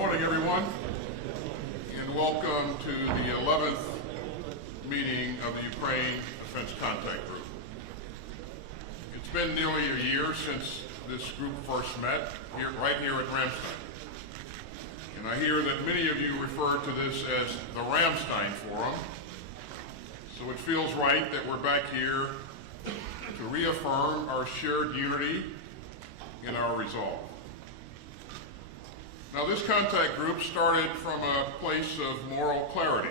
morning, everyone, and welcome to the 11th meeting of the Ukraine Defense Contact Group. It's been nearly a year since this group first met, right here at Ramstein. And I hear that many of you refer to this as the Ramstein Forum, so it feels right that we're back here to reaffirm our shared unity and our resolve. Now, this contact group started from a place of moral clarity.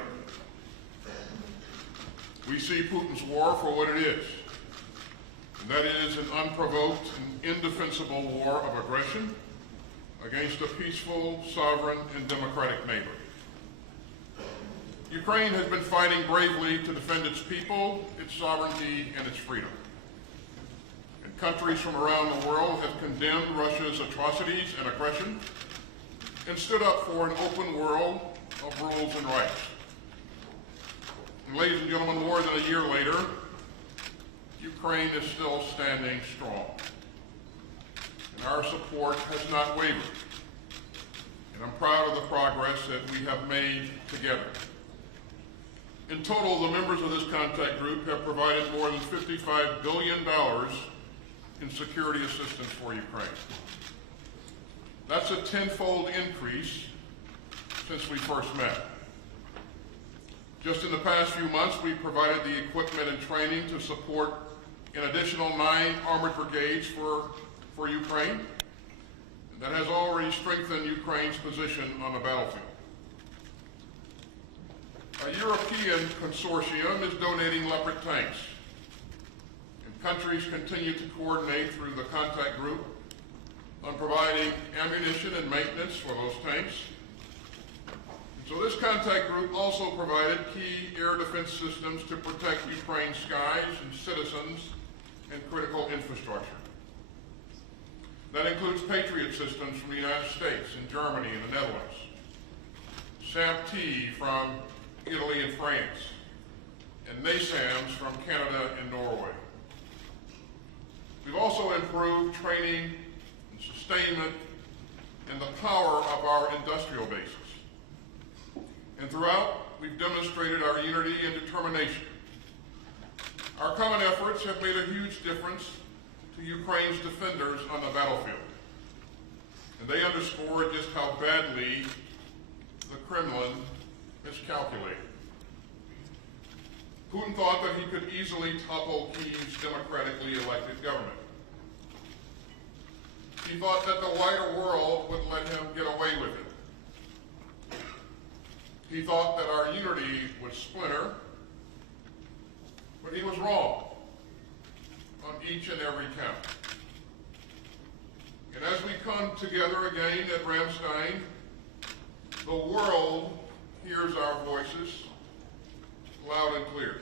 We see Putin's war for what it is, and that is an unprovoked and indefensible war of aggression against a peaceful, sovereign, and democratic neighbor. Ukraine has been fighting bravely to defend its people, its sovereignty, and its freedom. And countries from around the world have condemned Russia's atrocities and aggression and stood up for an open world of rules and rights. And ladies and gentlemen, more than a year later, Ukraine is still standing strong. And our support has not wavered. And I'm proud of the progress that we have made together. In total, the members of this contact group have provided more than $55 billion in security assistance for Ukraine. That's a tenfold increase since we first met. Just in the past few months, we provided the equipment and training to support an additional 9 armored brigades for Ukraine. That has already strengthened Ukraine's position on the battlefield. A European consortium is donating Leopard tanks, and countries continue to coordinate through the contact group on providing ammunition and maintenance for those tanks. And so this contact group also provided key air defense systems to protect Ukraine's skies and citizens and critical infrastructure. That includes Patriot systems from the United States and Germany and the Netherlands, SAMP-T from Italy and France, and NASAMS from Canada and Norway. We've also improved training and sustainment and the power of our industrial bases. And throughout, we've demonstrated our unity and determination. Our common efforts have made a huge difference to Ukraine's defenders on the battlefield. And they underscore just how badly the Kremlin miscalculated. Putin thought that he could easily topple Kyiv's democratically elected government. He thought that the wider world would let him get away with it. He thought that our unity would splinter, but he was wrong on each and every count. And as we come together again at Ramstein, the world hears our voices loud and clear.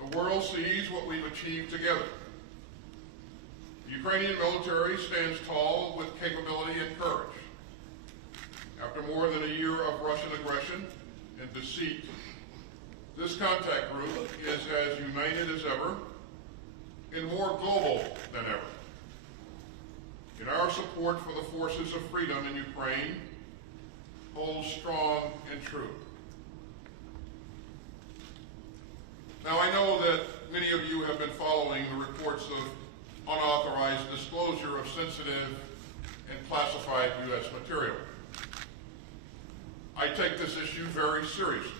The world sees what we've achieved together. The Ukrainian military stands tall with capability and courage. After more than a year of Russian aggression and deceit, this contact group is as united as ever and more global than ever. And our support for the forces of freedom in Ukraine holds strong and true. Now, I know that many of you have been following the reports of unauthorized disclosure of sensitive and classified U.S. material. I take this issue very seriously,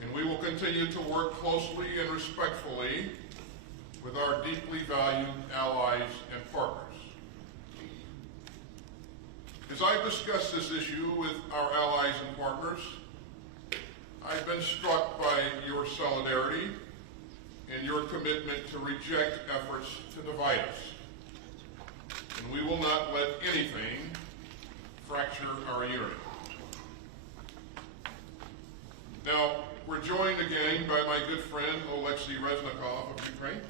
and we will continue to work closely and respectfully with our deeply valued allies and partners. As I've discussed this issue with our allies and partners, I've been struck by your solidarity and your commitment to reject efforts to divide us. And we will not let anything fracture our unity. Now, we're joined again by my good friend, Alexei Reznikov of Ukraine.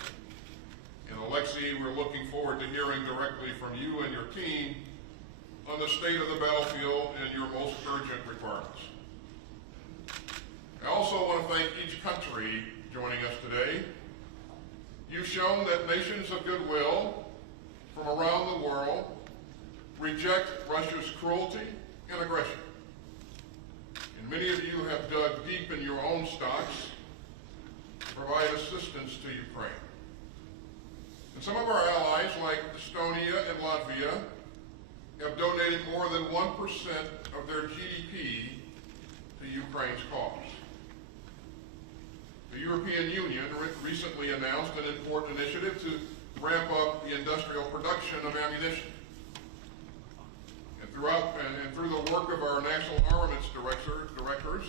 And Alexei, we're looking forward to hearing directly from you and your team on the state of the battlefield and your most urgent requirements. I also want to thank each country joining us today. You've shown that nations of goodwill from around the world reject Russia's cruelty and aggression. And many of you have dug deep in your own stocks to provide assistance to Ukraine. And some of our allies, like Estonia and Latvia, have donated more than 1% of their GDP to Ukraine's cause. The European Union recently announced an important initiative to ramp up the industrial production of ammunition. And through the work of our national armaments directors,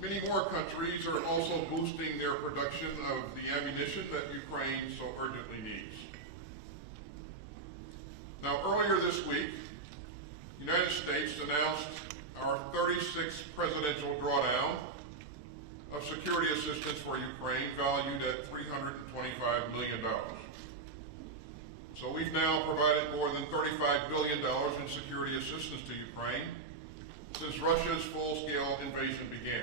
many more countries are also boosting their production of the ammunition that Ukraine so urgently needs. Now, earlier this week, the United States announced our 36th presidential drawdown of security assistance for Ukraine, valued at $325 million. So we've now provided more than $35 billion in security assistance to Ukraine since Russia's full-scale invasion began.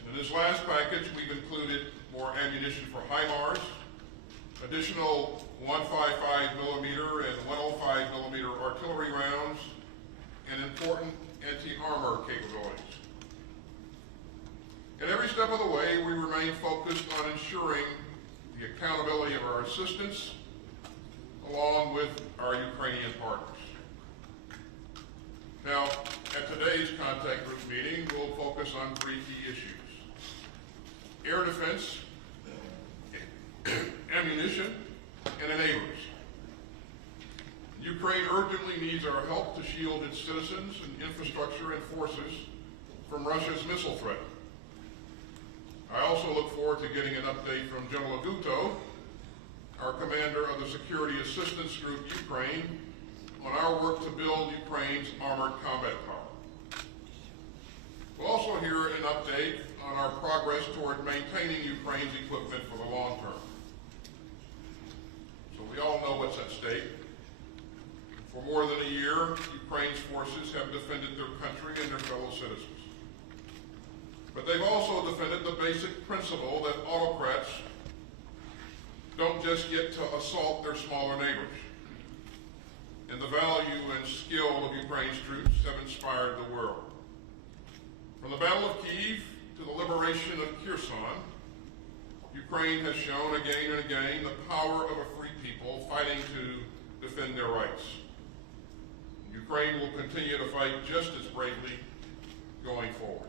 And in this last package, we've included more ammunition for HIMARS, additional 155 millimeter and 105 millimeter artillery rounds, and important anti-armor capabilities. And every step of the way, we remain focused on ensuring the accountability of our assistance along with our Ukrainian partners. Now, at today's contact group meeting, we'll focus on three key issues: air defense, ammunition, and enablers. Ukraine urgently needs our help to shield its citizens and infrastructure and forces from Russia's missile threat. I also look forward to getting an update from General Aguto, our commander of the Security Assistance Group Ukraine, on our work to build Ukraine's armored combat power. We'll also hear an update on our progress toward maintaining Ukraine's equipment for the long term. So we all know what's at stake. For more than a year, Ukraine's forces have defended their country and their fellow citizens. But they've also defended the basic principle that autocrats don't just get to assault their smaller neighbors. And the value and skill of Ukraine's troops have inspired the world. From the Battle of Kyiv to the liberation of Kherson, Ukraine has shown again and again the power of a free people fighting to defend their rights. Ukraine will continue to fight just as bravely going forward.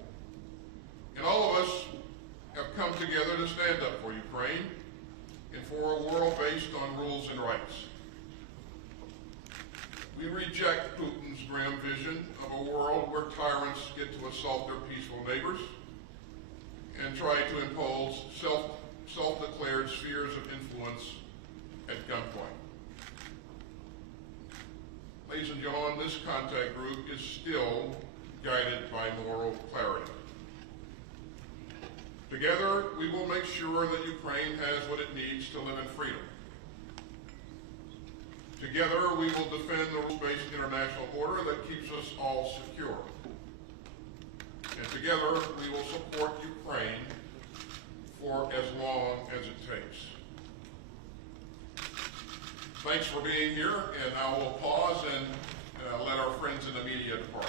And all of us have come together to stand up for Ukraine and for a world based on rules and rights. We reject Putin's grim vision of a world where tyrants get to assault their peaceful neighbors and try to impose self-declared spheres of influence at gunpoint. Ladies and gentlemen, this contact group is still guided by moral clarity. Together, we will make sure that Ukraine has what it needs to live in freedom. Together, we will defend the rules-based international order that keeps us all secure. And together, we will support Ukraine for as long as it takes. Thanks for being here, and now we'll pause and let our friends in the media depart.